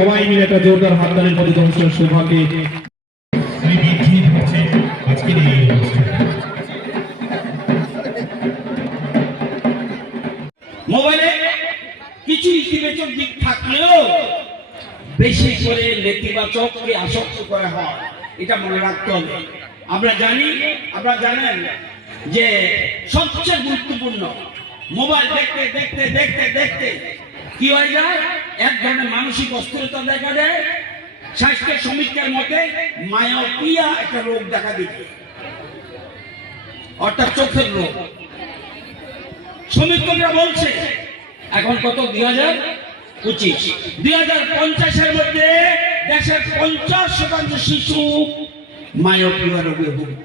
সবাই মিলে একটা জোরদার হাততালির প্রতি অনুষ্ঠানের সৌভাগ্যে মোবাইলে কিছু ইতিবাচক দিক থাকলেও বেশি করে নেতিবাচককে আসক্ত করা হয়, এটা মনে রাখতে হবে। আমরা জানি, আপনারা জানেন যে সবচেয়ে গুরুত্বপূর্ণ মোবাইল দেখতে দেখতে দেখতে দেখতে কি হয়ে যায়, এক ধরনের মানসিক অস্থিরতা দেখা যায়। স্বাস্থ্য সমীক্ষার মতে মায়োপিয়া একটা রোগ দেখা দিচ্ছে, অর্থাৎ চোখের রোগ। সমীক্ষকরা বলছে এখন কত 2025, 2050-এর মধ্যে দেশের 50% শিশু মায়োপিয়া রোগে ভুগবে।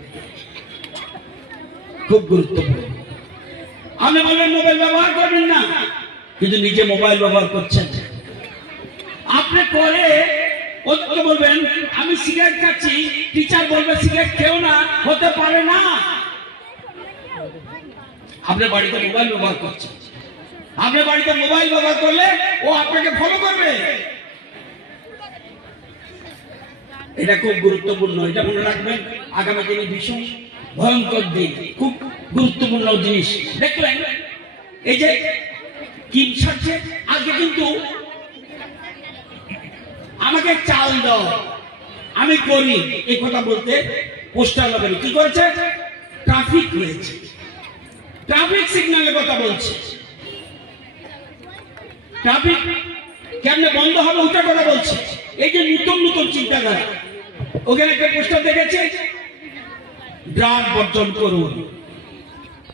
খুব গুরুত্বপূর্ণ। আমি বলবেন মোবাইল ব্যবহার করবেন না, কিন্তু নিজে মোবাইল ব্যবহার করছেন। আপনি করে ওকে বলবেন আমি সিগারেট খাচ্ছি, টিচার বলবে সিগারেট খেও না, হতে পারে না। আপনার বাড়িতে মোবাইল ব্যবহার করছে, আপনি বাড়িতে মোবাইল ব্যবহার করলে ও আপনাকে ফলো করবে। এটা খুব গুরুত্বপূর্ণ, এটা মনে রাখবেন। আগামী দিনে ভীষণ ভয়ঙ্কর দিন, খুব গুরুত্বপূর্ণ জিনিস। দেখলেন এই যে কি ছাড়ছে আজকে, কিন্তু আমাকে চাল দাও আমি করি এই কথা বলতে পোস্টার লাগানো কি করেছে, ট্রাফিক হয়েছে, ট্রাফিক সিগন্যালের কথা বলছে। ট্রাফিক কেমনে বন্ধ হবে ওটা কথা বলছে। এই যে নতুন নতুন চিন্তাধারা, ওখানে একটা পোস্টার দেখেছে, ড্রাগ বর্জন করুন।